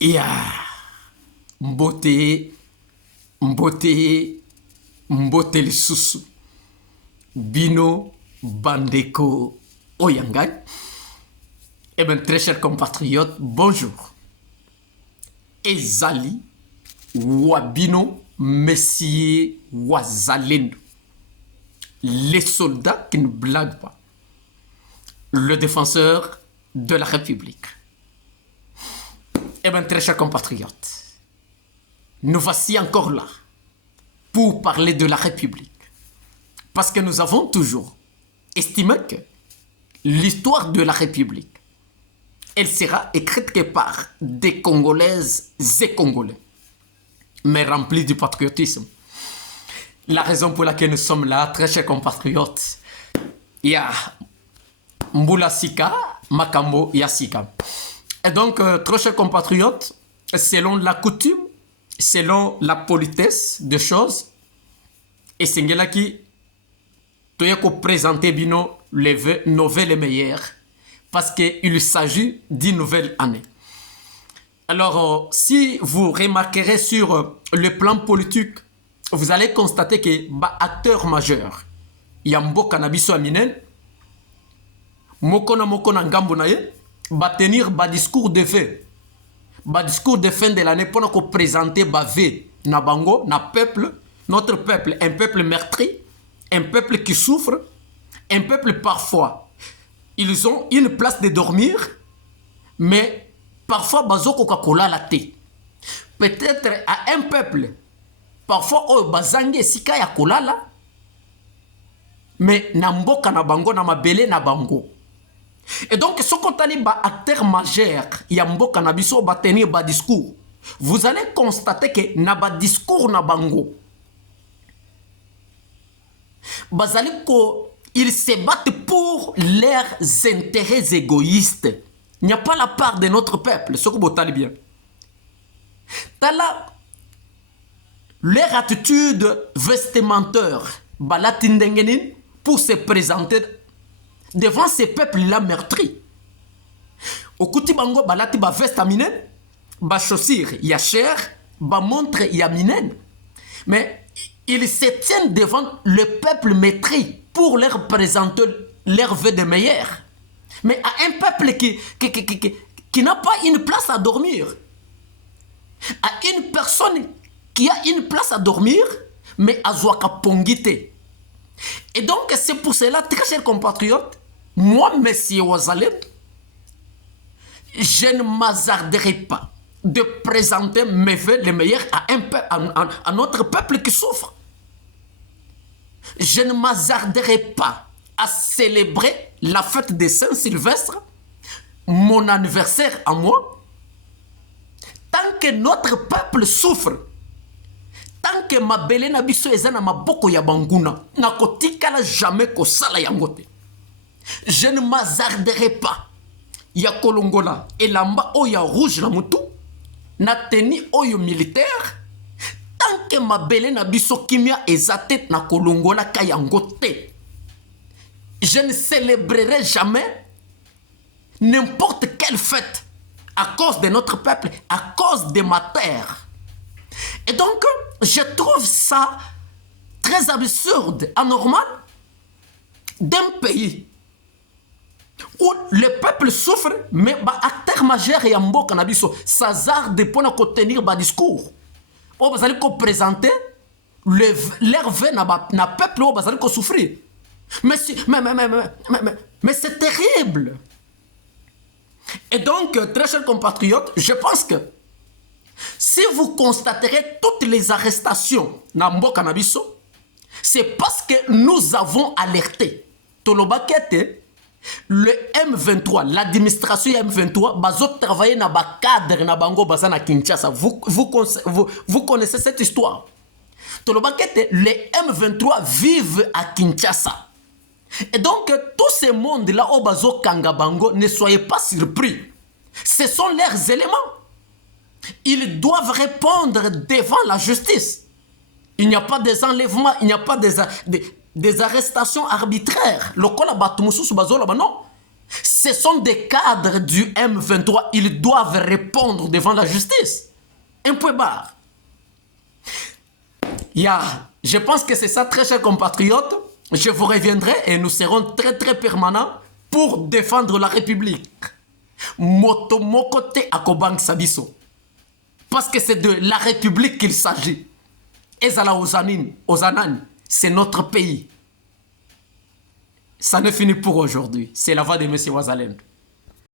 Ya mbote mbote mbote lisusu bino bandeko oyangai. Eh bien, très chers compatriotes, bonjour. Ezali wabino messie wazalendo, les soldats qui ne blaguent pas, le défenseur de la République. Eh bien, très chers compatriotes, nous voici encore là pour parler de la République. Parce que nous avons toujours estimé que l'histoire de la République, elle sera écrite que par des Congolaises et Congolais, mais remplis du patriotisme. La raison pour laquelle nous sommes là, très chers compatriotes, il y a Mbula Sika, Makambo Yassika. Et donc, très chers compatriotes, selon la coutume, selon la politesse des choses, et c'est là qui doit présenter bino les nouvelles meilleures, parce qu'il s'agit d'une nouvelle année. Alors, si vous remarquerez sur le plan politique, vous allez constater que acteur majeur, il y a Mboka Nabiso Aminen, Mokona Ngambo Naye, tenir discours de fin. Discours de fin de l'année pour présenter V na bango, na peuple, notre peuple, un peuple meurtri, un peuple qui souffre, un peuple parfois, ils ont une place de dormir, mais parfois bazoko kakola la té. Peut-être à un peuple, parfois oh bazange sika ya kolala, mais na mboka na bango na mabele na bango. Et donc, ce qu'on a dit, acteur majeur, il y a mboka na biso ba tenir discours. Vous allez constater que na discours na bango. Bazaliko, ils se battent pour leurs intérêts égoïstes. Il n'y a pas la part de notre peuple, ce que vous avez bien. Tala, leur attitude vestimentaire, balatindengenin, pour se présenter devant ces peuples-là meurtris. Au kuti bango balati ba veste aminen, ba chaussures ya cher, ba montre ya minen. Mais ils se tiennent devant le peuple meurtri pour leur présenter leur vœu de meilleur. Mais à un peuple qui n'a pas une place à dormir, à une personne qui a une place à dormir, mais à Zouaka Pongite. Et donc, c'est pour cela, très chers compatriotes, moi, Messie Ouazalem, je ne m'hasarderai pas de présenter mes vœux les meilleurs à notre peuple qui souffre. Je ne m'hasarderai pas à célébrer la fête de Saint-Sylvestre, mon anniversaire à moi, tant que notre peuple souffre. Tant que ma belle na biso ezana maboko ya banguna, na kotikala jamais ko sala yangote. Je ne m'hasarderai pas. Ya kolongola elamba oya rouge na mutu, na teni oyo militaire, tant que ma belle na biso kimia ezate na kolongola ka yangote. Je ne célébrerai jamais n'importe quelle fête à cause de notre peuple, à cause de ma terre. Et donc, je trouve ça très absurde, anormal, d'un pays où le peuple souffre, mais acteur majeur et mboka na biso s'hasarde pour tenir un discours. Vous allez présenter leur vœu na peuple où vous allez souffrir. Mais c'est terrible. Et donc, très chers compatriotes, je pense que si vous constaterez toutes les arrestations na mboka na biso, c'est parce que nous avons alerté. Tolobakete, le M23, l'administration M23, bazo travailler na ba cadre na bango basa na Kinshasa. Vous connaissez cette histoire. Tolobakete, les M23 vivent à Kinshasa. Et donc, tout ce monde-là, au bazo Kangabango, ne soyez pas surpris. Ce sont leurs éléments. Ils doivent répondre devant la justice. Il n'y a pas des enlèvements, il n'y a pas des arrestations arbitraires. Non. Ce sont des cadres du M23. Ils doivent répondre devant la justice. Un point barre. Je pense que c'est ça, très chers compatriotes. Je vous reviendrai et nous serons très très permanents pour défendre la République. Moto mokote akobang sabiso. Parce que c'est de la République qu'il s'agit. Ezala Ozanani, c'est notre pays. Ça ne finit pour aujourd'hui. C'est la voix de M. Wazalendo.